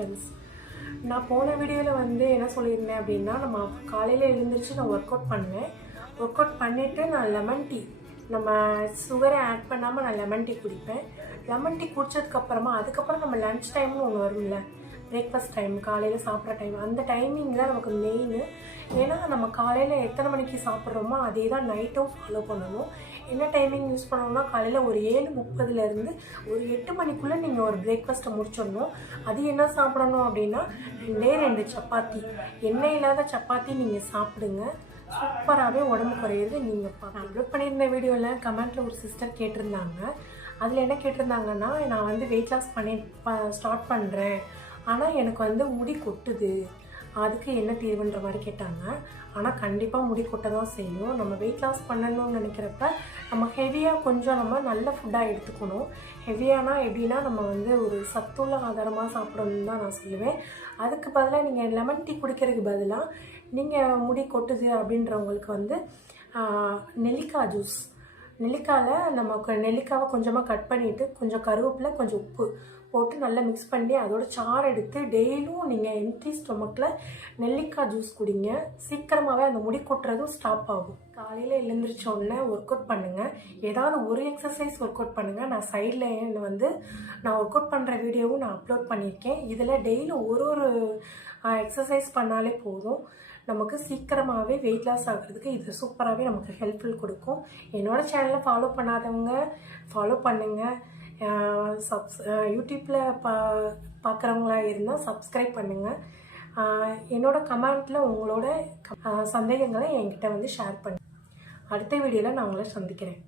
Friends. நான் போன வீடியோவில் வந்து என்ன சொல்லியிருந்தேன் அப்படின்னா, நம்ம காலையில் எழுந்திரிச்சு நான் ஒர்க் அவுட் பண்ணேன். ஒர்க் அவுட் பண்ணிவிட்டு நான் லெமன் டீ, நம்ம சுகரை ஆட் பண்ணாமல் நான் லெமன் டீ குடிப்பேன். லெமன் டீ குடித்ததுக்கப்புறமா அதுக்கப்புறம் நம்ம லன்ச் டைம்னு ஒன்று வரும்ல, பிரேக்ஃபாஸ்ட் டைம், காலையில் சாப்பிட்ற டைம், அந்த டைமிங் தான் நமக்கு மெயின். ஏன்னா நம்ம காலையில் எத்தனை மணிக்கு சாப்பிட்றோமோ அதே தான் நைட்டும் ஃபாலோ பண்ணணும். என்ன டைமிங் யூஸ் பண்ணணும்னா, காலையில் ஒரு 7:30 ஒரு 8 மணிக்குள்ளே நீங்கள் ஒரு பிரேக்ஃபாஸ்ட்டை முடிச்சிடணும். அது என்ன சாப்பிடணும் அப்படின்னா, 2 சப்பாத்தி, எண்ணெய் இல்லாத சப்பாத்தி நீங்கள் சாப்பிடுங்க. சூப்பராகவே உடம்பு குறையிறது நீங்கள் பார்க்கலாம். அப்லோட் பண்ணியிருந்த வீடியோவில் கமெண்ட்டில் ஒரு சிஸ்டர் கேட்டிருந்தாங்க. அதில் என்ன கேட்டிருந்தாங்கன்னா, நான் வந்து வெயிட் லாஸ் ஸ்டார்ட் பண்ணுறேன், ஆனால் எனக்கு வந்து முடி கொட்டுது, அதுக்கு என்ன தீர்வுன்ற மாதிரி கேட்டாங்க. ஆனால் கண்டிப்பாக முடி கொட்ட தான் செய்யும். நம்ம வெயிட் லாஸ் பண்ணணும்னு நினைக்கிறப்ப நம்ம ஹெவியாக கொஞ்சம் நம்ம நல்ல ஃபுட்டாக எடுத்துக்கணும். ஹெவியானா எப்படின்னா, நம்ம வந்து ஒரு சத்துள்ள ஆதாரமாக சாப்பிடணும்னு தான் நான் சொல்லுவேன். அதுக்கு பதிலாக நீங்கள் லெமன் டீ குடிக்கிறதுக்கு பதிலாக நீங்கள் முடி கொட்டுது அப்படின்றவங்களுக்கு வந்து நெல்லிக்காய் ஜூஸ், நெல்லிக்காயில் நமக்கு நெல்லிக்காவை கொஞ்சமாக கட் பண்ணிவிட்டு கொஞ்சம் கருவேப்பிலை, கொஞ்சம் உப்பு போட்டு நல்லா மிக்ஸ் பண்ணி அதோட சாறு எடுத்து டெய்லியும் நீங்கள் எம்டி ஸ்டொமக்கில் நெல்லிக்காய் ஜூஸ் குடிங்க. சீக்கிரமாகவே அந்த முடி கொட்டுறதும் ஸ்டாப் ஆகும். காலையில் எழுந்திரிச்ச உடனே ஒர்க் அவுட் பண்ணுங்கள். ஏதாவது ஒரு எக்ஸசைஸ் ஒர்க் அவுட் பண்ணுங்கள். நான் சைடில் வந்து நான் ஒர்க் அவுட் பண்ணுற வீடியோவும் நான் அப்லோட் பண்ணியிருக்கேன். இதில் டெய்லியும் ஒரு எக்ஸசைஸ் பண்ணாலே போதும், நமக்கு சீக்கிரமாகவே வெயிட் லாஸ் ஆகிறதுக்கு இது சூப்பராகவே நமக்கு ஹெல்ப்ஃபுல் கொடுக்கும். என்னோடய சேனலை ஃபாலோ பண்ணாதவங்க ஃபாலோ பண்ணுங்கள். யூடியூப்பில் பார்க்குறவங்களா இருந்தால் சப்ஸ்கிரைப் பண்ணுங்கள். என்னோடய கமெண்ட்டில் உங்களோட சந்தேகங்களை என்கிட்ட வந்து ஷேர் பண்ணுங்கள். அடுத்த வீடியோவில் நான் உங்களை சந்திக்கிறேன்.